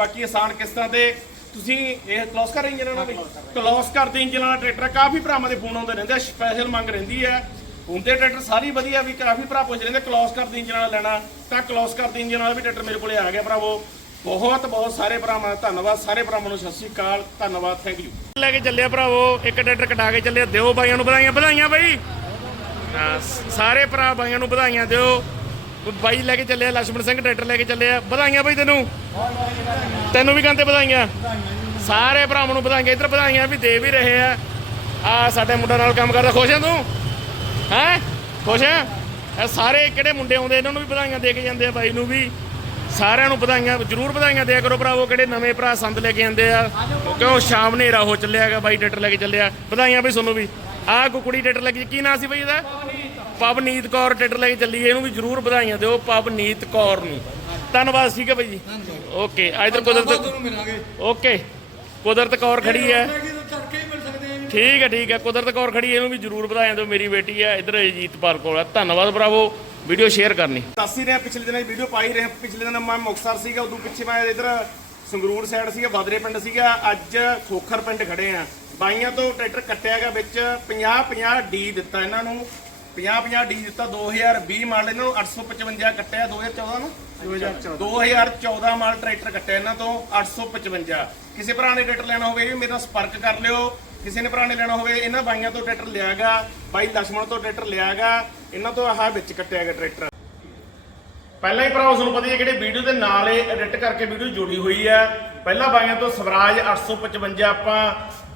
ਬਾਕੀ ਆਸਾਨ ਕਿਸ਼ਤਾਂ ਤੇ ਤੁਸੀਂ ਇਹ ਕਲੋਸ ਕਰ ਇੰਜਨ ਨਾਲ ਵੀ ਕਲੋਸ ਕਰਦੇ ਇੰਜਨ ਵਾਲਾ ਟਰੈਕਟਰ ਆ। ਕਾਫੀ ਭਰਾਵਾਂ ਦੇ ਫੋਨ ਆਉਂਦੇ ਰਹਿੰਦੇ ਆ ਸਪੈਸ਼ਲ ਮੰਗ ਰਹਿੰਦੀ ਹੈ। ਹੁੰਦੇ ਟਰੈਕਟਰ ਸਾਰੀ ਵਧੀਆ ਵੀ ਕਾਫੀ ਭਰਾ ਪੁੱਛ ਰਹਿੰਦੇ ਕਲੋਸ ਕਰਦੇ ਇੰਜਨ ਵਾਲਾ ਲੈਣਾ ਤਾਂ ਕਲੋਸ ਕਰਦੇ ਇੰਜਨ ਵਾਲਾ ਵੀ ਟਰੈਕਟਰ ਮੇਰੇ ਕੋਲੇ ਆ ਗਿਆ ਭਰਾਵੋ। ਬਹੁਤ ਬਹੁਤ ਸਾਰੇ ਭਰਾਵਾਂ ਦਾ ਧੰਨਵਾਦ ਸਾਰੇ ਭਰਾਵਾਂ ਨੂੰ ਸਤਿ ਸ਼੍ਰੀ ਅਕਾਲ ਧੰਨਵਾਦ ਥੈਂਕ ਯੂ ਲੈ ਕੇ ਚੱਲਿਆ ਭਰਾਵੋ ਇੱਕ ਟਰੈਕਟਰ ਕਟਾ ਕੇ ਚੱਲਿਆ ਦਿਓ ਬਾਈਆਂ ਨੂੰ ਵਧਾਈਆਂ ਵਧਾਈਆਂ ਬਾਈ। ਸਾਰੇ ਭਰਾ ਬਾਈਆਂ ਨੂੰ ਵਧਾਈਆਂ ਦਿਓ। ਬਾਈ ਲੈ ਕੇ ਚੱਲੇ ਆ ਲక్ష్ਮਣ ਸਿੰਘ ਟਰੈਕਟਰ ਲੈ ਕੇ ਚੱਲੇ ਆ। ਵਧਾਈਆਂ ਬਾਈ ਤੈਨੂੰ। ਤੈਨੂੰ ਵੀ ਕਹਿੰਦੇ ਵਧਾਈਆਂ। ਸਾਰੇ ਭਰਾਵਾਂ ਨੂੰ ਵਧਾਈਆਂ, ਇੱਧਰ ਵਧਾਈਆਂ ਵੀ ਦੇ ਵੀ ਰਹੇ ਆ। ਆ ਸਾਡੇ ਮੁੰਡਾ ਨਾਲ ਕੰਮ ਕਰਦਾ। ਖੁਸ਼ ਆ ਤੂੰ? ਹੈ? ਖੁਸ਼ ਆ? ਇਹ ਸਾਰੇ ਕਿਹੜੇ ਮੁੰਡੇ ਆਉਂਦੇ, ਇਹਨਾਂ ਨੂੰ ਵੀ ਵਧਾਈਆਂ ਦੇ ਕੇ ਜਾਂਦੇ ਆ ਬਾਈ ਨੂੰ ਵੀ। ਸਾਰਿਆਂ ਨੂੰ ਵਧਾਈਆਂ, ਜਰੂਰ ਵਧਾਈਆਂ ਦੇ ਕਰੋ ਭਰਾਵੋ, ਕਿਹੜੇ ਨਵੇਂ ਭਰਾ ਸੰਦ ਲੈ ਕੇ ਆਂਦੇ ਆ। ਕਿਉਂ ਸ਼ਾਮ ਨੇਰਾ ਹੋ ਚੱਲਿਆਗਾ ਬਾਈ, ਟਰੈਕਟਰ ਲੈ ਕੇ ਚੱਲਿਆ। ਵਧਾਈਆਂ ਬਈ ਤੁਹਾਨੂੰ ਵੀ। ਆਹ ਕੁਕੜੀ ਟਰੈਕਟਰ ਲੈ ਕੇ, ਕੀ ਨਾਂ ਸੀ ਬਈ ਇਹਦਾ? ਪਵਨੀਤ ਕੌਰ ਟਰੈਕਟਰ ਲੈ ਕੇ ਚੱਲੀ ਇਹਨੂੰ ਵੀ ਜਰੂਰ ਵਧਾਈਆਂ ਦਿਓ ਪਵਨੀਤ ਕੌਰ ਨੂੰ। ਧੰਨਵਾਦ ਠੀਕ ਹੈ ਬਾਈ ਜੀ। ਓਕੇ ਇਧਰ ਕੁਦਰਤ ਓਕੇ ਕੁਦਰਤ ਕੌਰ ਖੜੀ ਹੈ। ਠੀਕ ਹੈ ਠੀਕ ਹੈ ਕੁਦਰਤ ਕੌਰ ਖੜੀ ਹੈ, ਇਹਨੂੰ ਵੀ ਜਰੂਰ ਵਧਾਇਆ ਦਿਓ ਮੇਰੀ ਬੇਟੀ ਹੈ ਇਧਰ ਅਜੀਤਪਾਲ ਕੋਲ ਹੈ। ਧੰਨਵਾਦ ਭਰਾਵੋ ਵੀਡੀਓ ਸ਼ੇਅਰ ਕਰਨੀ। ਦੱਸ ਹੀ ਰਿਹਾ ਪਿਛਲੇ ਦਿਨਾਂ ਵੀਡੀਓ ਪਾਈ ਰਹੇ ਪਿਛਲੇ ਦਿਨ ਮੈਂ ਮੁਕਤਸਰ ਸੀਗਾ ਉਦੋਂ ਪਿੱਛੇ ਮੈਂ ਇਧਰ ਸੰਗਰੂਰ ਸਾਈਡ ਸੀਗਾ ਬਦਰੇ ਪਿੰਡ ਸੀਗਾ ਅੱਜ ਖੋਖਰ ਪਿੰਡ ਖੜੇ ਆ। ਬਾਈਆਂ ਤੋਂ ਟਰੈਕਟਰ ਕੱਟਿਆ ਗਿਆ ਵਿੱਚ 50 50 ਡੀ ਦਿੱਤਾ ਇਹਨਾਂ ਨੂੰ। 50 50 ਡੀ ਦਿੱਤਾ 2020 ਮਾਡਲ ਇਹਨਾਂ ਨੂੰ 855 ਕੱਟਿਆ 2014 ਨੂੰ। 2014 ਮਾਡਲ ਟਰੈਕਟਰ ਕੱਟਿਆ ਇਹਨਾਂ ਤੋਂ 855 ਕਿਸੇ ਭਰਾ ਨੇ ਟਰੈਕਟਰ ਲੈਣਾ ਹੋਵੇ ਵੀ ਮੇਰੇ ਸੰਪਰਕ ਕਰ ਲਿਓ। ਕਿਸੇ ਨੇ ਭਰਾ ਨੇ ਲੈਣਾ ਹੋਵੇ ਇਹਨਾਂ ਬਾਈਆਂ ਤੋਂ ਟਰੈਕਟਰ ਲਿਆਗਾ ਬਾਈ ਦਸ਼ਮਣ ਤੋਂ ਟਰੈਕਟਰ ਲਿਆਗਾ ਇਹਨਾਂ ਤੋਂ ਆਹ ਵਿੱਚ ਕੱਟਿਆ ਗਿਆ ਟਰੈਕਟਰ। ਪਹਿਲਾਂ ਹੀ ਭਰਾ ਤੁਹਾਨੂੰ ਪਤਾ ਹੀ ਹੈ ਕਿਹੜੇ ਵੀਡੀਓ ਦੇ ਨਾਲ ਇਹ ਐਡਿਟ ਕਰਕੇ ਵੀਡੀਓ ਜੋੜੀ ਹੋਈ ਹੈ। ਪਹਿਲਾਂ ਬਾਈਆਂ ਤੋਂ ਸਵਰਾਜ 855 ਆਪਾਂ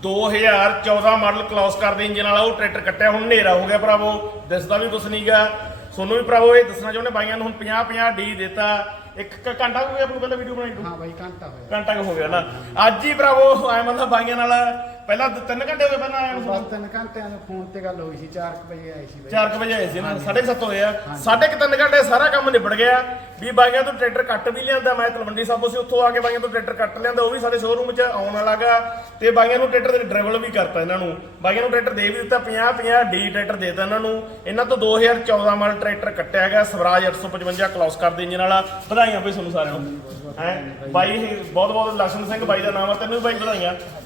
2014 ਮਾਡਲ ਕਲੋਸ ਕਰਦੇ ਇੰਜਨ ਵਾਲਾ ਉਹ ਟਰੈਕਟਰ ਕੱਟਿਆ ਹੁਣ ਹਨੇਰਾ ਹੋ ਗਿਆ ਭਰਾਵੋ। ਦਿਸਦਾ ਵੀ ਕੁਛ ਨਹੀਂਗਾ ਤੁਹਾਨੂੰ ਵੀ ਭਰਾਵੋ ਇਹ ਦੱਸਣਾ ਚਾਹੁੰਦੇ ਬਾਈਆਂ ਨੂੰ ਹੁਣ 50 50 ਡੀ ਦਿੱਤਾ। ਇੱਕ ਕ- ਘੰਟਾ ਹੋ ਗਿਆ ਆਪਣੀ ਪਹਿਲਾਂ ਵੀਡੀਓ ਬਣਾਈ ਨੂੰ? ਹਾਂ ਬਾਈ ਘੰਟਾ ਹੋਇਆ। ਘੰਟਾ ਕੁ ਹੋ ਗਿਆ ਨਾ। ਅੱਜ ਹੀ ਭਰਾਵੋ ਆਏ ਮਤਲਬ ਬਾਈਆਂ ਨਾਲ ਪਹਿਲਾਂ ਦ- ਤਿੰਨ ਘੰਟੇ ਹੋ ਗਏ ਪਹਿਲਾਂ ਆਇਆ ਨੂੰ ਬਸ ਤਿੰਨ ਘੰਟਿਆਂ ਦੇ ਫੋਨ ਤੇ ਗੱਲ ਹੋਈ ਸੀ 4 ਵਜੇ ਆਈ ਸੀ ਬਾਈ। 4 ਵਜੇ ਆਏ ਸੀ ਨਾ 7:30 ਹੋਏ ਆ। ਸਾਢੇ ਕੁ ਤਿੰਨ ਘੰਟੇ ਸਾਰਾ ਕੰਮ ਨਿਬੜ ਗਿਆ। ਵੀ ਬਾਈਆਂ ਤੋਂ ਟਰੈਕਟਰ ਕੱਟ ਵੀ ਲਿਆਂਦਾ ਮੈਂ ਤਲਵੰਡੀ ਸਾਬੋ ਸੀ ਉੱਥੋਂ ਆ ਕੇ ਬਾਈਆਂ ਤੋਂ ਟਰੈਕਟਰ ਕੱਟ ਲਿਆਂਦਾ ਉਹ ਵੀ ਸਾਡੇ ਸ਼ੋਰੂਮ 'ਚ ਆਉਣ ਵਾਲਾਗਾ ਤੇ ਬਾਈਆਂ ਨੂੰ ਟਰੈਕਟਰ ਦੇ ਡਰਾਈਵਲ ਵੀ ਕਰਤਾ ਇਹਨਾਂ ਨੂੰ। ਬਾਈਆਂ ਨੂੰ ਟਰੈਕਟਰ ਦੇ ਵੀ ਦਿੱਤਾ 50 50 ਡੀ ਟਰੈਕਟਰ ਦੇਤਾ ਇਹਨਾਂ ਨੂੰ। ਇਹਨਾਂ ਤੋਂ 2014 ਮਾਡਲ ਟਰੈਕਟਰ ਕੱਟਿਆ ਗਿਆ ਸਵਰਾਜ 855 ਕਲੌਸ ਕਰ ਦੇ ਇੰਜਨ ਵਾਲਾ ਵਧਾਈਆਂ ਬਈ ਤੁਹਾਨੂੰ ਸਾਰਿਆਂ ਨੂੰ। ਹੈ? ਬਾਈ ਬਹੁਤ ਬਹੁਤ ਲਖਨ ਸਿੰਘ ਬਾਈ ਦਾ ਨਾਮ ਆ, ਤੈਨੂੰ ਵੀ ਬਾਈ ਵਧਾਈਆਂ।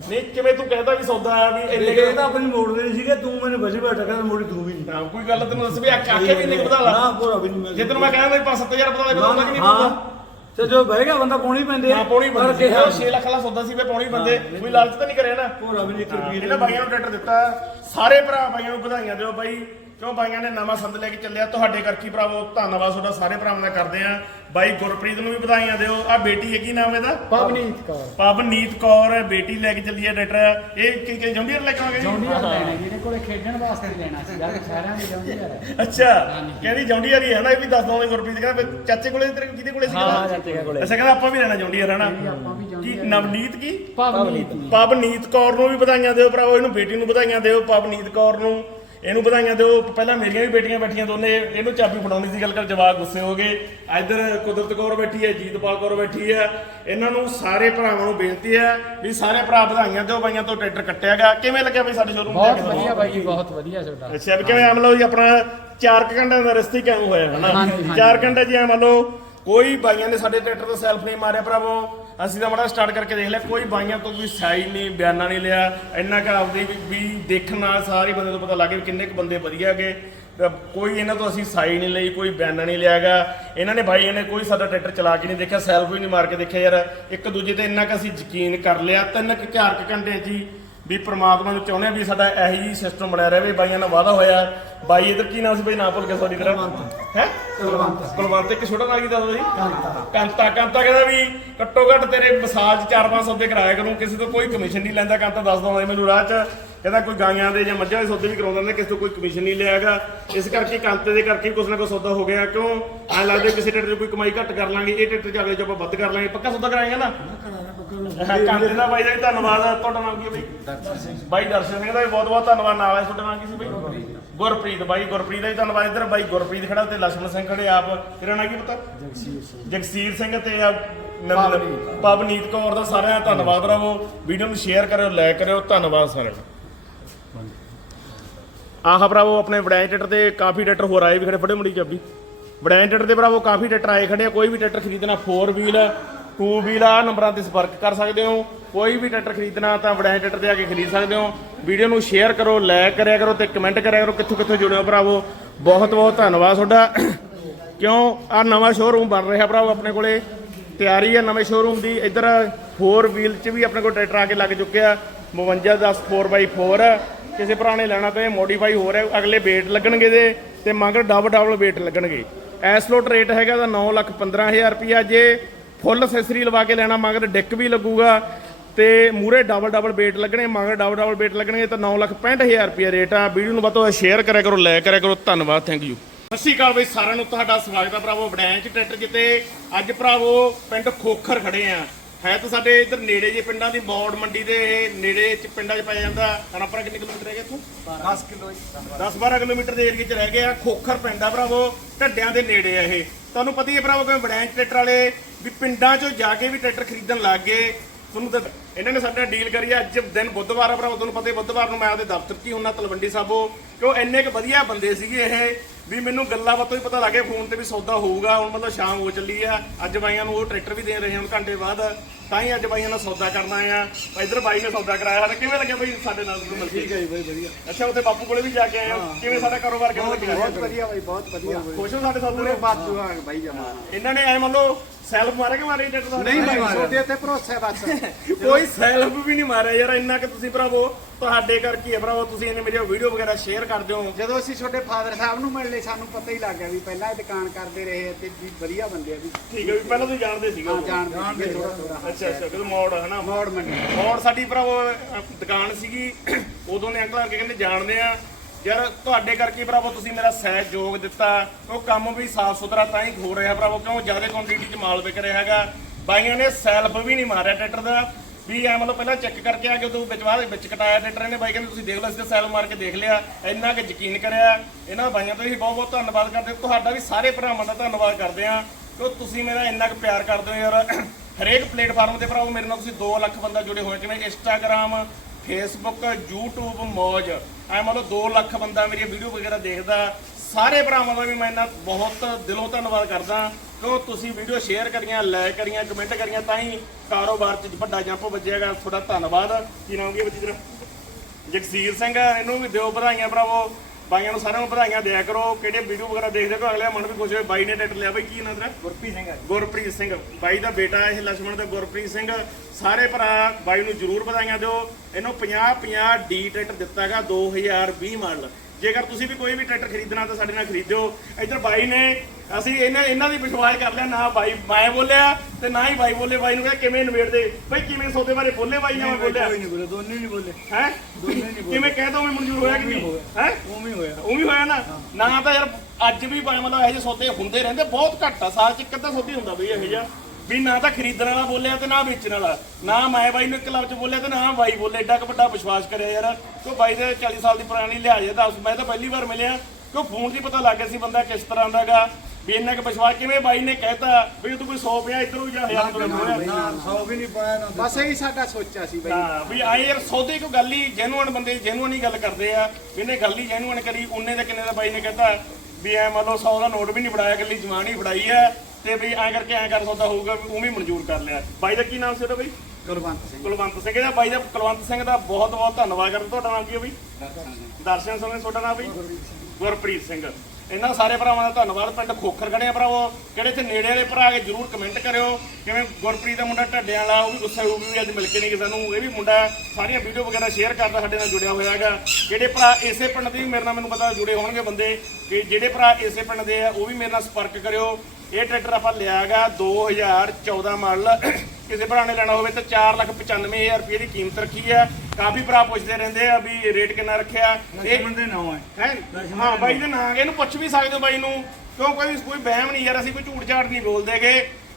ਨਹੀਂ ਕਿਵੇਂ ਤੂੰ ਕਹਿੰਦਾ ਵੀ ਸੌਦਾ ਆਇਆ ਵੀ ਇੰਨੇ ਇਹ ਤਾਂ ਆਪਣੀ ਮੋੜਦੇ ਨਹੀਂ ਸੀਗੇ ਤੂੰ ਮੈਨੂੰ ਬਸੀ ਬੈਠਾ ਕਹਿੰਦਾ ਮੋੜੀ ਤੂੰ ਵੀ ਨਹੀਂ। ਹਾਂ, ਕੋਈ ਗੱਲ ਤੈਨੂੰ ਦੱਸ ਵੀ ਆਖੇ ਵੀ ਇੰਨੇ ਕੁ ਵਧਾ ਲਾ। ਨਾ ਭੋਰਾ ਵੀ ਨਹੀਂ ਮੈਂ ਜੇ ਤੈਨੂੰ ਮੈਂ ਕਹਿੰਦਾ ਵੀ 5-7000 ਬਤਾ ਦੇ ਬਤਾਉਂਦਾ ਕਿ ਨਹੀਂ ਹਾਂ। ਬਤਾਉਂਦਾ ਤੇ ਜੋ ਬਹਿ ਗਿਆ ਬੰਦਾ ਪੌਣੀ ਪੈਂਦੇ। ਹਾਂ ਪੌਣੀ ਪਰ ਬੰਦੇ ਕਿਹਾ 6 ਲੱਖ ਵਾਲਾ ਸੌਦਾ ਸੀ ਵੇ ਪੌਣੀ ਬੰਦੇ ਕੋਈ ਲਾਲਚ ਤਾਂ ਨਹੀਂ ਕਰਿਆ ਨਾ। ਭੋਰਾ ਵੀ ਨਹੀਂ ਕਰਵੀਰ ਇਹਨਾਂ ਬਾਈਆਂ ਨੂੰ ਟਰੈਕਟਰ ਦਿੱਤਾ। ਸਾਰੇ ਭਰਾ ਬਾਈਆਂ ਨੂੰ ਵਧਾਈਆਂ ਦਿਓ ਬਾਈ। ਕਿਉਂ ਬਾਈਆਂ ਨੇ ਨਵਾਂ ਸੰਦ ਲੈ ਕੇ ਚੱਲਿਆ? ਤੁਹਾਡੇ ਕਰਕੇ ਭਰਾਵੋ? ਧੰਨਵਾਦ ਤੁਹਾਡਾ ਸਾਰੇ ਭਰਾਵਾਂ ਦਾ ਕਰਦੇ ਆ ਬਾਈ ਗੁਰਪ੍ਰੀਤ ਨੂੰ ਵੀ ਵਧਾਈਆਂ ਦਿਓ। ਆ ਬੇਟੀ ਹੈ ਕੀ ਨਾਮ ਇਹਦਾ? ਪਵਨੀਤ ਕੌਰ। ਪਵਨੀਤ ਕੌਰ ਹੈ, ਬੇਟੀ ਲੈ ਕੇ ਚੱਲੀ ਹੈ ਟਰੈਕਟਰ। ਇਹ ਕਿ ਕਿ ਜੰਡੀਅਰ ਲੈ ਕੇ ਆਵਾਂਗੇ ਜੀ ਜੌਂਡੀਅਰ ਲੈਣਾ ਜੀ ਇਹਦੇ ਕੋਲੇ ਖੇਡਣ ਵਾਸਤੇ ਲੈਣਾ ਸੀ। ਜਦ ਸਾਰਿਆਂ ਦੇ ਜੌਂਡੀਅਰ ਹੈ ਅੱਛਾ ਕਹਿੰਦੀ ਜੌਂਡੀਅਰ ਹੀ ਹੈ ਨਾ ਇਹ ਵੀ ਦੱਸ ਦਵਾਂਗੇ ਗੁਰਪ੍ਰੀਤ ਕਹਿੰਦਾ ਫਿਰ ਚਾਚੇ ਕੋਲੇ ਤੇਰੇ ਕਿਹਦੇ ਕੋਲੇ ਸੀ ਹਾਂ ਚਾਚੇ ਕੋਲੇ। ਅੱਛਾ ਕਹਿੰਦਾ ਆਪਾਂ ਵੀ ਲੈਣਾ ਜੌਂਡੀਅਰ ਹੈ ਨਾ? ਕੀ ਨਵਨੀਤ ਕੀ? ਪਵਨੀਤ। ਪਵਨੀਤ ਕੌਰ ਨੂੰ ਵੀ ਵਧਾਈਆਂ ਦਿਓ ਭਰਾਵੋ ਇਹਨੂੰ ਬੇਟੀ ਨੂੰ ਵਧਾਈਆਂ ਦਿਓ ਪਵਨੀਤ ਕੌਰ ਨੂੰ। ਇਹਨੂੰ ਵਧਾਈਆਂ ਦਿਓ। ਪਹਿਲਾਂ ਮੇਰੀਆਂ ਵੀ ਬੇਟੀਆਂ ਬੈਠੀਆਂ ਦੋਨੇ। ਇਹਨੂੰ ਚਾਬੀ ਫੜਾਉਣੀ ਸੀ ਗੱਲ ਕਰ ਜਵਾਬ ਗੁੱਸੇ ਹੋ ਗਏ। ਇੱਧਰ ਕੁਦਰਤ ਕੌਰ ਬੈਠੀ ਹੈ ਜੀਤਪਾਲ ਕੌਰ ਬੈਠੀ ਹੈ। ਇਹਨਾਂ ਨੂੰ ਸਾਰੇ ਭਰਾਵਾਂ ਨੂੰ ਬੇਨਤੀ ਹੈ ਵੀ ਸਾਰੇ ਭਰਾ ਵਧਾਈਆਂ ਦਿਓ। ਬਾਈਆਂ ਤੋਂ ਟਰੈਕਟਰ ਕੱਟਿਆਗਾ ਕਿਵੇਂ ਲੱਗਿਆ ਬਈ ਸਾਡੇ ਸ਼ੋਰੂਮ ਬਹੁਤ ਵਧੀਆ ਬਾਈ ਜੀ ਬਹੁਤ ਵਧੀਆ ਤੁਹਾਡਾ। ਅੱਛਾ ਵੀ ਕਿਵੇਂ? ਆ ਮਤਲਬ ਜੀ ਆਪਣਾ 4 ਘੰਟਿਆਂ ਦਾ ਰਸਤੇ ਕਿਉਂ ਹੋਇਆ ਹਨਾ? ਹਾਂਜੀ, ਹਾਂਜੀ। 4 ਘੰਟੇ ਜੀ ਐ ਮੰਨ ਲਓ ਕੋਈ ਬਾਈਆਂ ਨੇ ਸਾਡੇ ਟਰੈਕਟਰ ਤੋਂ ਸੈਲਫ ਨਹੀਂ ਮਾਰਿਆ ਭਰਾਵੋ। ਅਸੀਂ ਤਾਂ ਬੜਾ ਸਟਾਰਟ ਕਰਕੇ ਦੇਖ ਲਿਆ, ਕੋਈ ਬਾਈਆਂ ਤੋਂ ਕੋਈ ਸਾਈ ਨਹੀਂ, ਬਿਆਨਾ ਨਹੀਂ ਲਿਆ, ਇੰਨਾ ਕੁ ਆਪਦੇ ਵੀ- ਦੇਖਣ ਨਾਲ ਸਾਰੇ ਬੰਦੇ ਤੋਂ ਪਤਾ ਲੱਗ ਗਿਆ ਵੀ ਕਿੰਨੇ ਕੁ ਬੰਦੇ ਵਧੀਆ ਗਏ ਕੋਈ ਇਹਨਾਂ ਤੋਂ ਅਸੀਂ ਸਾਈ ਨਹੀਂ ਲਈ, ਕੋਈ ਬਿਆਨਾ ਨਹੀਂ ਲਿਆਗਾ ਇਹਨਾਂ ਨੇ ਬਾਈਆਂ ਨੇ ਕੋਈ ਸਾਡਾ ਟਰੈਕਟਰ ਚਲਾ ਕੇ ਨਹੀਂ ਦੇਖਿਆ ਸੈਲਫ ਵੀ ਨਹੀਂ ਮਾਰ ਕੇ ਦੇਖਿਆ ਯਾਰ। ਇੱਕ ਦੂਜੇ ਤੇ ਇੰਨਾ ਕੁ ਅਸੀਂ ਯਕੀਨ ਕਰ ਲਿਆ, ਤਿੰਨ ਕੁ ਚਾਰ ਘੰਟੇ ਜੀ ਵੀ ਪ੍ਰਮਾਤਮਾ ਨੂੰ ਚਾਹੁੰਦੇ ਆ ਵੀ ਸਾਡਾ ਇਹੀ ਹੀ ਸਿਸਟਮ ਬਣਿਆ ਰਹੇ ਬਾਈਆਂ ਨਾਲ ਵਾਅਦਾ ਹੋਇਆ। ਬਾਈ ਇਧਰ ਕੀ ਨਾਮ ਸੀ ਬਾਈ? ਨਾ ਭੁੱਲ ਗਿਆ ਸੌਰੀ ਤਰ੍ਹਾਂ ਹੈ? ਕੁਲਵੰਤ। ਕੁਲਵੰਤ ਇੱਕ ਛੋਟਾ ਨਾਲ ਕੀ ਦੱਸਦਾ ਸੀ? ਕਾਂਤਾ। ਕਾਂਤਾ ਕਹਿੰਦਾ ਵੀ ਘੱਟੋ ਘੱਟ ਤੇਰੇ ਮਸਾਜ 4-5 ਸੌਦੇ ਕਰਾਇਆ ਕਰੂੰ ਕਿਸੇ ਤੋਂ ਕੋਈ ਕਮਿਸ਼ਨ ਨਹੀਂ ਲੈਂਦਾ ਕਾਂਤਾ ਦੱਸਦਾ ਹੁੰਦਾ ਮੈਨੂੰ ਰਾਹ 'ਚ। ਕਹਿੰਦਾ ਕੋਈ ਗਾਈਆਂ ਦੇ ਜਾਂ ਮੱਝਾਂ ਦੇ ਸੌਦੇ ਵੀ ਕਰਾਉਂਦਾ ਨੇ ਕਿਸੇ ਤੋਂ ਕੋਈ ਕਮਿਸ਼ਨ ਨਹੀਂ ਲਿਆਗਾ ਇਸ ਕਰਕੇ ਕੰਤੇ ਦੇ ਕਰਕੇ ਕੁਛ ਨਾ ਕੁਛ ਸੌਦਾ ਹੋ ਗਿਆ ਕਿਉਂ? ਐ ਲੱਗਦਾ ਕਿਸੇ ਟਰੇਡ 'ਚ ਕੋਈ ਕਮਾਈ ਘੱਟ ਕਰ ਲਾਂਗੇ ਇਹ ਟਰੇਡ 'ਚ ਅਗਲੇ 'ਚ ਆਪਾਂ ਵੱਧ ਕਰ ਲਾਂਗੇ ਪੱਕਾ ਸੌਦਾ ਕਰਾਏਗਾ ਨਾ? ਕੰਤੇ ਦਾ ਬਾਈ ਦਾ ਵੀ ਧੰਨਵਾਦ ਤੁਹਾਡਾ ਨਾਮ ਕੀ ਹੈ ਬਾਈ? ਬਾਈ ਦਰਸ਼ਨ ਸਿੰਘ ਦਾ ਵੀ ਬਹੁਤ ਬਹੁਤ ਧੰਨਵਾਦ ਨਾਲ ਹੈ ਤੁਹਾਡਾ ਨਾਮ ਕੀ ਸੀ ਬਾਈ? ਗੁਰਪ੍ਰੀਤ ਬਾਈ ਗੁਰਪ੍ਰੀਤ ਦਾ ਵੀ ਧੰਨਵਾਦ ਇੱਧਰ ਬਾਈ ਗੁਰਪ੍ਰੀਤ ਖੜਾ ਤੇ ਲక్ష్ਮਣ ਸਿੰਘ ਖੜੇ ਆਪ। ਤੇਰਾ ਨਾਮ ਕੀ ਪਤਾ? ਜਗਸੀਰ ਸਿੰਘ ਜਗਸੀਰ ਸਿੰਘ ਤੇ ਆ ਪਵਨੀਤ। ਕੌਰ ਦਾ ਸਾਰਿਆਂ ਦਾ ਧੰਨਵਾਦ ਰਹੋ। ਵੀਡੀਓ ਨੂੰ ਸ਼ੇਅਰ ਕਰਿਓ ਲਾਈਕ ਕਰਿਓ ਧੰਨਵਾਦ ਸਾਰਿਆਂ ਦਾ। ਆਹ ਭਰਾਵੋ, ਆਪਣੇ ਵਡਾਈ ਟਰੈਕਟਰ ਤੇ ਕਾਫੀ ਟਰੈਕਟਰ ਹੋਰ ਆਏ ਵੀ ਖੜੇ ਫੜੇ ਮੁੰਡੀ ਚਾਬੀ। ਵਡਾਈ ਟਰੈਕਟਰ ਤੇ ਭਰਾਵੋ, ਕਾਫੀ ਟਰੈਕਟਰ ਆਏ ਖੜੇ ਆ, ਕੋਈ ਵੀ ਟਰੈਕਟਰ ਖਰੀਦਣਾ 4 ਵੀਲ 2 ਵੀਲ ਆ ਨੰਬਰਾਂ ਤੇ ਸੰਪਰਕ ਕਰ ਸਕਦੇ ਹੋ। ਕੋਈ ਵੀ ਟਰੈਕਟਰ ਖਰੀਦਣਾ ਤਾਂ ਵਡਾਈ ਟਰੈਕਟਰ ਤੇ ਆ ਕੇ ਖਰੀਦ ਸਕਦੇ ਹੋ। ਵੀਡੀਓ ਨੂੰ ਸ਼ੇਅਰ ਕਰੋ ਲਾਈਕ ਕਰਿਆ ਕਰੋ ਤੇ ਕਮੈਂਟ ਕਰਿਆ ਕਰੋ, ਕਿੱਥੋਂ ਕਿੱਥੋਂ ਜੁੜੇ ਹੋ ਭਰਾਵੋ। ਬਹੁਤ ਬਹੁਤ ਧੰਨਵਾਦ ਤੁਹਾਡਾ। ਕਿਉਂ? ਆ ਨਵਾਂ ਸ਼ੋਰੂਮ ਬਣ ਰਿਹਾ ਭਰਾਵੋ ਆਪਣੇ ਕੋਲੇ। ਤਿਆਰੀ ਹੈ ਨਵੇਂ ਸ਼ੋਰੂਮ ਦੀ। ਇੱਧਰ 4 ਵੀਲ 'ਚ ਵੀ ਆਪਣੇ ਕੋਲ ਟਰੈਕਟਰ ਆ ਕੇ ਲੱਗ ਚੁੱਕਿਆ। 52 10 4x4 ਕਿਸੇ ਭਰਾ ਨੇ ਲੈਣਾ ਤਾਂ ਇਹ ਮੋਡੀਫਾਈ ਹੋ ਰਿਹਾ, ਅਗਲੇ ਵੇਟ ਲੱਗਣਗੇ ਦੇ, ਤੇ ਮਗਰ ਡਬਲ ਡਬਲ ਵੇਟ ਲੱਗਣਗੇ। ਐਸ ਲੋਟ ਰੇਟ ਹੈਗਾ ਤਾਂ 9 ਲੱਖ 15000 ਰੁਪਿਆ ਜੇ ਫੁੱਲ ਅਸੈਸਰੀ ਲਵਾ ਕੇ ਲੈਣਾ, ਮਗਰ ਡਿੱਕ ਵੀ ਲੱਗੂਗਾ, ਤੇ ਮੂਰੇ ਡਬਲ ਡਬਲ ਵੇਟ ਲੱਗਣੇ, ਮਗਰ ਡਬਲ ਡਬਲ ਵੇਟ ਲੱਗਣਗੇ ਤਾਂ 9 ਲੱਖ 65000 ਰੁਪਿਆ ਰੇਟ ਆ। ਵੀਡੀਓ ਨੂੰ ਵੱਧ ਤੋਂ ਵੱਧ ਸ਼ੇਅਰ ਕਰਿਆ ਕਰੋ ਲਾਈਕ ਕਰਿਆ ਕਰੋ, ਧੰਨਵਾਦ ਥੈਂਕ ਯੂ ਸਤਿ ਸ਼੍ਰੀ ਅਕਾਲ ਬਈ, ਸਾਰਿਆਂ ਨੂੰ, ਤੁਹਾਡਾ ਸਵਾਗਤ ਹੈ ਭਰਾਵੋ ਵਡੈਂਚ ਟਰੈਕਟਰ ਜਿੱਤੇ ਅੱਜ ਭਰਾਵੋ, ਪਿੰਡ ਖੋਖਰ ਖੜੇ ਆ। ਹੈ ਤਾਂ ਸਾਡੇ ਇੱਧਰ ਨੇੜੇ ਜੇ ਪਿੰਡਾਂ ਦੀ ਮੌੜ ਮੰਡੀ ਦੇ ਨੇੜੇ ਚ ਪਿੰਡਾਂ 'ਚ ਪੈ ਜਾਂਦਾ। ਅਨਾਪਰਾ ਕਿੰਨੇ ਕਿਲੋਮੀਟਰ ਹੈਗਾ ਇੱਥੋਂ? 10 ਕਿਲੋ 10 12 ਕਿਲੋਮੀਟਰ ਦੇ ਏਰੀਏ 'ਚ ਰਹਿ ਗਿਆ। ਖੋਖਰ ਪਿੰਡ ਆ ਭਰਾਵੋ ਢੱਡਿਆਂ ਦੇ ਨੇੜੇ ਆ ਇਹ। ਤੁਹਾਨੂੰ ਪਤਾ ਹੀ ਹੈ ਭਰਾਵੋ ਕਿ ਵਡੈਂਚ ਟਰੈਕਟਰ ਵਾਲੇ ਵੀ ਪਿੰਡਾਂ 'ਚੋਂ ਜਾ ਕੇ ਵੀ ਟਰੈਕਟਰ ਖਰੀਦਣ ਲੱਗ ਗਏ। ਤੁਹਾਨੂੰ ਤਾਂ ਇਹਨਾਂ ਨੇ ਸਾਡਾ ਡੀਲ ਕਰੀ ਆ ਅੱਜ ਦਿਨ ਬੁੱਧਵਾਰ ਆ ਭਰਾਵੋ ਤੁਹਾਨੂੰ ਪਤਾ ਹੀ ਬੁੱਧਵਾਰ ਨੂੰ ਮੈਂ ਆਪਦੇ ਦਫ਼ਤਰ 'ਚ ਹੀ ਹੁੰਨਾ ਤਲਵੰਡੀ ਸਾਬੋ। ਕਿਉਂ ਇੰਨੇ ਕੁ ਵਧੀਆ ਬੰਦੇ ਸੀਗੇ ਇਹ। ਵੀ ਮੈਨੂੰ ਗੱਲਾਂ ਬਾਤੋਂ ਹੀ ਪਤਾ ਲੱਗ ਫੋਨ ਤੇ ਵੀ ਸੌਦਾ ਹੋਊਗਾ ਹੁਣ ਮਤਲਬ ਸ਼ਾਮ ਹੋ ਚੱਲੀ ਆ ਅੱਜ ਬਾਈਆਂ ਨੂੰ ਉਹ ਟਰੈਕਟਰ ਵੀ ਦੇ ਰਹੇ ਹੁਣ ਘੰਟੇ ਬਾਅਦ ਤਾਂ ਹੀ ਅੱਜ ਬਾਈਆਂ ਨਾਲ ਸੌਦਾ ਕਰਨਾ ਆ। ਇੱਧਰ ਬਾਈ ਨੇ ਸੌਦਾ ਕਰਾਇਆ ਸਾਡਾ ਕਿਵੇਂ ਲੱਗਿਆ ਬਾਈ ਸਾਡੇ ਨਾਲ? ਮਿਲ ਕੇ ਠੀਕ ਹੈ ਜੀ ਬਾਈ ਵਧੀਆ। ਅੱਛਾ ਉੱਥੇ ਬਾਪੂ ਕੋਲੇ ਵੀ ਜਾ ਕੇ ਆਏ ਹੋ? ਕਿਵੇਂ ਸਾਡਾ ਕਾਰੋਬਾਰ ਕਿਵੇਂ ਲੱਗਿਆ? ਬਹੁਤ ਵਧੀਆ ਬਾਈ ਬਹੁਤ ਵਧੀਆ ਖੁਸ਼ ਹੋ ਸਾਡੇ ਸੌਦੇ? ਬਾਜੂ ਆ ਬਾਈ ਜਮਾ। ਇਹਨਾਂ ਨੇ ਐ ਮੰਨ ਲਓ ਸੈਲਫ ਮਾਰਿਆ ਕਿ ਮਾਰੇ ਟਰੈਕਟਰ ਦਾ ਨਹੀਂ ਬਾਈ ਸੋਦੇ ਤੇ ਭਰੋਸਾ ਬਸ। ਕੋਈ ਸੈਲਫ ਵੀ ਨਹੀਂ ਮਾਰਿਆ ਯਾਰ ਇੰਨਾ ਕਿ ਤੁਸੀਂ ਭਰਾਵੋ। ਤੁਹਾਡੇ ਕਰਕੇ ਹੈ ਭਰਾਵੋ ਤੁਸੀਂ ਇਹਨੇ ਮੇਰੀ ਵੀਡੀਓ ਵਗੈਰਾ ਸ਼ੇਅਰ ਕਰਦੇ ਹੋ। ਜਦੋਂ ਅਸੀਂ ਛੋਟੇ ਫਾਦਰ ਸਾਹਿਬ ਨੂੰ ਮਿਲਲੇ ਸਾਨੂੰ ਪਤਾ ਹੀ ਲੱਗ ਗਿਆ ਵੀ ਪਹਿਲਾਂ ਇਹ ਦੁਕਾਨ ਕਰਦੇ ਰਹੇ ਤੇ ਵੀ ਵਧੀਆ ਬੰਦੇ ਆ ਵੀ। ਠੀਕ ਹੈ ਵੀ ਪਹਿਲਾਂ ਤੁਸੀਂ ਜਾਣਦੇ ਸੀਗੇ ਹਾਂ। ਜਾਣਦੇ ਸੀਗੇ ਥੋੜਾ ਥੋੜਾ ਅੱਛਾ ਅੱਛਾ ਕਿਦੋਂ ਮੋੜ ਹੈ ਨਾ ਮੋੜ ਮੰਡੀ ਔਰ ਸਾਡੀ ਭਰਾਵੋ ਅਹ, ਦੁਕਾਨ ਸੀਗੀ। ਉਦੋਂ ਨੇ ਅੰਕਲ ਆ ਕੇ ਕਹਿੰਦੇ ਜਾਣਦੇ ਆ। ਯਾਰ ਤੁਹਾਡੇ ਕਰਕੇ ਭਰਾਵੋ ਤੁਸੀਂ ਮੇਰਾ ਸਹਿਯੋਗ ਦਿੱਤਾ। ਉਹ ਕੰਮ ਵੀ ਸਾਫ਼ ਸੁਥਰਾ ਤਾਂ ਹੀ ਹੋ ਰਿਹਾ ਭਰਾਵੋ ਕਿਉਂ? ਜ਼ਿਆਦਾ ਕੁਆਂਟੀਟੀ 'ਚ ਮਾਲ ਵਿਕ ਰਿਹਾ ਹੈਗਾ। ਬਾਈਆਂ ਨੇ ਸੈਲਫ ਵੀ ਨਹੀਂ ਮਾਰਿਆ ਟਰੈਕਟਰ ਦਾ। ਵੀ ਐ ਮਤਲਬ ਪਹਿਲਾਂ ਚੈੱਕ ਕਰਕੇ ਆ ਕੇ ਉਦੋਂ ਵਿੱਚ ਬਾਅਦ ਵਿੱਚ ਕਟਾਇਆ ਟਰੈਕਟਰ ਨੇ, ਬਾਈ ਕਹਿੰਦੇ ਤੁਸੀਂ ਦੇਖ ਲਓ, ਅਸੀਂ ਤਾਂ ਸੈਲਫ ਮਾਰ ਕੇ ਦੇਖ ਲਿਆ, ਇੰਨਾ ਕਿ ਯਕੀਨ ਕਰਿਆ। ਇਹਨਾਂ ਬਾਈਆਂ ਤੋਂ ਅਸੀਂ ਬਹੁਤ ਬਹੁਤ ਧੰਨਵਾਦ ਕਰਦੇ ਤੁਹਾਡਾ ਵੀ ਸਾਰੇ ਭਰਾਵਾਂ ਦਾ ਧੰਨਵਾਦ ਕਰਦੇ ਆ ਕਿਉਂ ਤੁਸੀਂ ਮੇਰਾ ਇੰਨਾ ਕੁ ਪਿਆਰ ਕਰਦੇ ਹੋ ਯਾਰ। ਹਰੇਕ ਪਲੇਟਫਾਰਮ ਤੇ ਭਰਾਓ ਮੇਰੇ ਨਾਲ ਤੁਸੀਂ 2 ਲੱਖ ਬੰਦਾ ਜੁੜੇ ਹੋਏ ਜਿਵੇਂ ਇੰਸਟਾਗ੍ਰam ਫੇਸਬੁੱਕ YouTube, ਮੌਜ। ਐ ਮਤਲਬ 2 ਲੱਖ ਬੰਦਾ ਮੇਰੀ ਵੀਡੀਓ ਵਗੈਰਾ ਦੇਖਦਾ। ਸਾਰੇ ਭਰਾਵਾਂ ਦਾ ਵੀ ਮੈਂ ਇਹਨਾਂ ਬਹੁਤ ਦਿਲੋਂ ਧੰਨਵਾਦ ਕਰਦਾ ਕਿਉਂ ਤੁਸੀਂ ਵੀਡੀਓ ਸ਼ੇਅਰ ਕਰੀਆਂ ਲਾਈਕ ਕਰੀਆਂ ਕਮੈਂਟ ਕਰੀਆਂ ਤਾਂ ਹੀ ਕਾਰੋਬਾਰ 'ਚ ਵੱਡਾ ਜੰਪ ਵੱਜੇਗਾ। ਤੁਹਾਡਾ ਧੰਨਵਾਦ। ਕੀ ਨਾਮ ਕੀ ਬੱਚੀ ਤੇਰਾ? ਜਗਸੀਰ ਸਿੰਘ ਇਹਨੂੰ ਵੀ ਦਿਓ ਵਧਾਈਆਂ ਭਰਾਵੋ। ਬਾਈਆਂ ਨੂੰ ਸਾਰਿਆਂ ਨੂੰ ਵਧਾਈਆਂ ਦਿਆ ਕਰੋ। ਕਿਹੜੇ ਵੀਡੀਓ ਵਗੈਰਾ ਦੇਖਦੇ ਹੋ ਅਗਲੇ ਮਨ ਵੀ ਖੁਸ਼ ਹੋਏ? ਬਾਈ ਨੇ ਟੈਟ ਲਿਆ। ਬਾਈ ਕੀ ਨਾਮ ਤੇਰਾ? ਗੁਰਪ੍ਰੀਤ ਸਿੰਘ ਗੁਰਪ੍ਰੀਤ ਸਿੰਘ। ਬਾਈ ਦਾ ਬੇਟਾ ਇਹ ਲక్ష్మణ ਦਾ ਗੁਰਪ੍ਰੀਤ ਸਿੰਘ। ਸਾਰੇ ਭਰਾ ਬਾਈ ਨੂੰ ਜਰੂਰ ਵਧਾਈਆਂ ਦਿਓ। ਇਹਨੂੰ 50 50 ਡੀ ਟੈਟ ਦਿੱਤਾਗਾ 2020 ਮਾਡਲ। ਜੇਕਰ ਤੁਸੀਂ ਵੀ ਕੋਈ ਵੀ ਟਰੈਕਟਰ ਖਰੀਦਣਾ ਤਾਂ ਸਾਡੇ ਨਾਲ ਖਰੀਦਿਓ। ਇੱਧਰ ਬਾਈ ਨੇ ਅਸੀਂ ਇਹਨਾਂ ਇਹਨਾਂ ਦੀ ਵਿਸ਼ਵਾਸ ਕਰ ਲਿਆ ਨਾ ਬਾਈ ਮੈਂ ਬੋਲਿਆ ਤੇ ਨਾ ਹੀ ਬਾਈ ਬੋਲੇ। ਬਾਈ ਨੂੰ ਕਿਹਾ ਕਿਵੇਂ ਨਵੇੜਦੇ ਬਈ ਕਿਵੇਂ ਸੌਦੇ ਬਾਰੇ ਬੋਲੇ ਬਾਈ ਨੇ ਮੈਂ ਬੋਲਿਆ। ਕੋਈ ਨਹੀਂ ਬੋਲੇ ਦੋਨੇ ਨਹੀਂ ਬੋਲੇ। ਹੈ? ਦੋਨੇ ਨਹੀਂ ਬੋਲੇ। ਕਿਵੇਂ ਕਹਿ ਦੋ ਮੈਂ ਮਨਜ਼ੂਰ ਹੋਇਆ ਕਿ ਨਹੀਂ? ਹੈ? ਉਵੇਂ ਹੋਇਆ। ਉਹ ਵੀ ਹੋਇਆ ਨਾ? ਨਾ ਤਾਂ ਯਾਰ ਅੱਜ ਵੀ ਮਤਲਬ ਇਹੋ ਜਿਹੇ ਸੌਦੇ ਹੁੰਦੇ ਰਹਿੰਦੇ ਬਹੁਤ ਘੱਟ ਆ। ਸਾਲ ਚ ਇੱਕ ਅੱਧਾ ਸੌਦੇ ਹੁੰਦਾ ਬਈ ਇਹੋ ਜਿਹਾ। ਵੀ ਨਾ ਤਾਂ ਖਰੀਦਣ ਵਾਲਾ ਬੋਲਿਆ ਤੇ ਨਾ ਵੇਚਣ ਵਾਲਾ। ਨਾ ਮੈਂ ਬਾਈ ਨੂੰ ਕਲੱਬ ਚ ਬੋਲਿਆ ਤੇ ਨਾ ਬਾਈ ਬੋਲੇ। ਏਡਾ ਕੁ ਵੱਡਾ ਵਿਸ਼ਵਾਸ ਕਰਿਆ ਯਾਰ। ਕਿਉਂ ਬਾਈ ਦੇ 40 ਸਾਲ ਦੀ ਪੁਰਾਣੀ ਲਿਹਾਜ਼ ਹੈ ਦੱਸ। ਮੈਂ ਤਾਂ ਪਹਿਲੀ ਵਾਰ ਮਿਲਿਆ। ਕਿਉਂ ਫੋਨ 'ਚ ਹੀ ਪਤਾ ਲੱਗ ਗਿਆ ਸੀ ਬੰਦਾ ਕਿਸ ਤਰ੍ਹਾਂ ਦਾਗਾ ਵੀ ਇੰਨਾ ਕੁ ਵਿਸ਼ਵਾਸ ਕਿਵੇਂ ਬਾਈ ਨੇ ਕਹਿਤਾ ਵੀ ਤੂੰ ਕੋਈ 100 ਪਿਆ ਇਧਰੋਂ ਜਾਂ 1000 ਤੋਂ ਹੋਇਆ? ਨਾ ਸੌ ਵੀ ਨਹੀਂ ਪਾਇਆ ਨਾ ਬਸ ਇਹੀ ਸਾਡਾ ਸੋਚਿਆ ਸੀ ਬਾਈ। ਹਾਂ ਵੀ ਆਏ ਯਾਰ ਸੌਦੇ ਕੋ ਗੱਲ ਹੀ ਜੈਨੂਅਨ ਬੰਦੇ ਜੈਨੂਅਨ ਹੀ ਗੱਲ ਕਰਦੇ ਆ। ਇਹਨੇ ਗੱਲ ਹੀ ਜੈਨੂਅਨ ਕਰੀ ਉਹਨੇ ਦਾ ਕਿੰਨੇ ਦਾ ਬਾਈ ਨੇ ਕਹਿੰਦਾ ਵੀ ਐ ਮੰਨ ਲਓ 100 ਦਾ ਨੋਟ ਵੀ ਨਹੀਂ ਫੜਾਇਆ ਇਕੱਲੀ ਜਮਾਨ ਹੀ ਫੜਾਈ ਆ ਤੇ ਵੀ ਐ ਕਰਕੇ ਐ ਕਰ ਸੌਦਾ ਹੋਊਗਾ ਵੀ ਉਹ ਵੀ ਮਨਜ਼ੂਰ ਕਰ ਲਿਆ। ਬਾਈ ਦਾ ਕੀ ਨਾਮ ਸੀ ਉਹਦਾ ਬਈ? ਗੁਰਵੰਤ ਸਿੰਘ। ਕੁਲਵੰਤ ਸਿੰਘ। ਦਾ ਬਾਈ ਦਾ ਕੁਲਵੰਤ ਸਿੰਘ ਦਾ ਬਹੁਤ ਬਹੁਤ ਧੰਨਵਾਦ ਕਰਦਾ ਤੁਹਾਡਾ ਨਾਮ ਕੀ ਹੈ ਬਈ? ਦਰਸ਼ਨ ਸਿੰਘ। ਤੁਹਾਡਾ ਨਾਮ ਬਈ? ਗੁਰਪ੍ਰੀਤ ਸਿੰਘ। ਇਹਨਾਂ ਸਾਰੇ ਭਰਾਵਾਂ ਦਾ ਧੰਨਵਾਦ। ਪਿੰਡ ਖੋਖਰ ਖੜੇ ਆ ਭਰਾਵੋ। ਕਿਹੜੇ ਇੱਥੇ ਨੇੜੇ ਵਾਲੇ ਭਰਾ ਕੇ ਜਰੂਰ ਕਮੈਂਟ ਕਰਿਓ। ਕਿਵੇਂ ਗੁਰਪ੍ਰੀਤ ਦਾ ਮੁੰਡਾ ਢੱਡਿਆਂ ਵਾਲਾ ਉਹ ਵੀ ਗੁੱਸੇ ਹੋ ਵੀ ਅੱਜ ਮਿਲ ਕੇ ਨਹੀਂ ਕਿਸੇ ਨੂੰ। ਇਹ ਵੀ ਮੁੰਡਾ ਸਾਰੀਆਂ ਵੀਡੀਓ ਵਗੈਰਾ ਸ਼ੇਅਰ ਕਰਦਾ ਸਾਡੇ ਨਾਲ ਜੁੜਿਆ ਹੋਇਆ ਹੈਗਾ। ਜਿਹੜੇ ਭਰਾ ਇਸੇ ਪਿੰਡ ਦੇ ਵੀ ਮੇਰੇ ਨਾਲ ਮੈਨੂੰ ਪਤਾ ਜੁੜੇ ਹੋਣਗੇ ਬੰਦੇ। ਕਿ ਜਿਹੜੇ ਭਰਾ ਇਸੇ ਪਿੰਡ ਦੇ ਆ ਉਹ ਵੀ ਮੇਰੇ ਨਾਲ ਸੰਪਰਕ ਕਰਿਓ। ਇਹ ਟਰੈਕਟਰ ਆਪਾਂ ਲਿਆ ਲਿਆਗਾ 2014 ਮਾਡਲ। ਕਿਸੇ ਭਰਾ ਨੇ ਲੈਣਾ ਹੋਵੇ ਤਾਂ 495000 ਰੁਪਏ ਦੀ ਕੀਮਤ ਰੱਖੀ ਆ। ਕਾਫੀ ਭਰਾ ਪੁੱਛਦੇ ਰਹਿੰਦੇ ਆ ਵੀ ਰੇਟ ਕਿੰਨਾ ਰੱਖਿਆ। ਇਹ ਬੰਦੇ ਨਾਂ ਹੈ? ਹਾਂ ਬਾਈ ਦੇ ਨਾਂ ਇਹਨੂੰ ਪੁੱਛ ਵੀ ਸਕਦੇ ਹੋ ਬਾਈ ਨੂੰ। ਕਿਉਂ? ਕੋਈ ਕੋਈ ਵਹਿਮ ਨਹੀਂ ਯਾਰ ਅਸੀਂ ਕੋਈ ਝੂਠ ਝਾੜ ਨਹੀਂ ਬੋਲਦੇਗੇ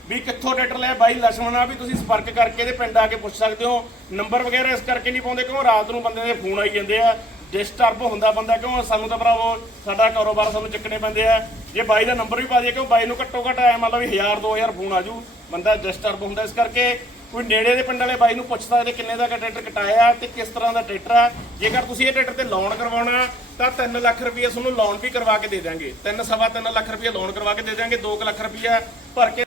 ਵੀ ਕਿੱਥੋਂ ਟਰੈਕਟਰ ਲਿਆ? ਬਾਈ ਲਛਮਣ ਆ ਵੀ ਤੁਸੀਂ ਸੰਪਰਕ ਕਰਕੇ ਇਹਦੇ ਪਿੰਡ ਆ ਕੇ ਪੁੱਛ ਸਕਦੇ ਹੋ। ਨੰਬਰ ਵਗੈਰਾ ਇਸ ਕਰਕੇ ਨਹੀਂ ਪਾਉਂਦੇ ਕਿਉਂ? ਰਾਤ ਨੂੰ ਬੰਦੇ ਦੇ ਫੋਨ ਆਈ ਜਾਂਦੇ ਆ। ਡਿਸਟਰਬ ਹੁੰਦਾ ਬੰਦਾ ਕਿਉਂ? ਸਾਨੂੰ ਤਾਂ ਭਰਾਵੋ, ਸਾਡਾ ਕਾਰੋਬਾਰ ਸਾਨੂੰ ਚੱਕਣੇ ਪੈਂਦੇ ਆ। ਜੇ ਬਾਈ ਦਾ ਨੰਬਰ ਵੀ ਪਾ ਦਈਏ ਕਿਉਂ? ਬਾਈ ਨੂੰ ਘੱਟੋ ਘੱਟ ਐ ਮੰਨ ਲਓ ਵੀ 1000 2000 ਫੋਨ ਆਜੂ ਬੰਦਾ ਡਿਸਟਰਬ ਹੁੰਦਾ। ਇਸ ਕਰਕੇ ਕੋਈ ਨੇੜੇ ਦੇ ਪਿੰਡ ਵਾਲੇ ਬਾਈ ਨੂੰ ਪੁੱਛ ਸਕਦੇ ਕਿੰਨੇ ਦਾ ਟਰੈਕਟਰ ਕਟਾਇਆ ਤੇ ਕਿਸ ਤਰ੍ਹਾਂ ਦਾ ਟਰੈਕਟਰ ਆ। ਜੇਕਰ ਤੁਸੀਂ ਇਹ ਟਰੈਕਟਰ ਤੇ ਲੋਨ ਕਰਵਾਉਣਾ ਤਾਂ 3 ਲੱਖ ਰੁਪਏ ਤੁਹਾਨੂੰ ਲੋਨ ਵੀ ਕਰਵਾ ਕੇ ਦੇ ਦਾਂਗੇ 3 ਸਵਾ 3 ਲੱਖ ਰੁਪਏ ਲੋਨ ਕਰਵਾ ਕੇ ਦੇ ਦਾਂਗੇ 2 ਲੱਖ ਰੁਪਏ ਭਰ ਕੇ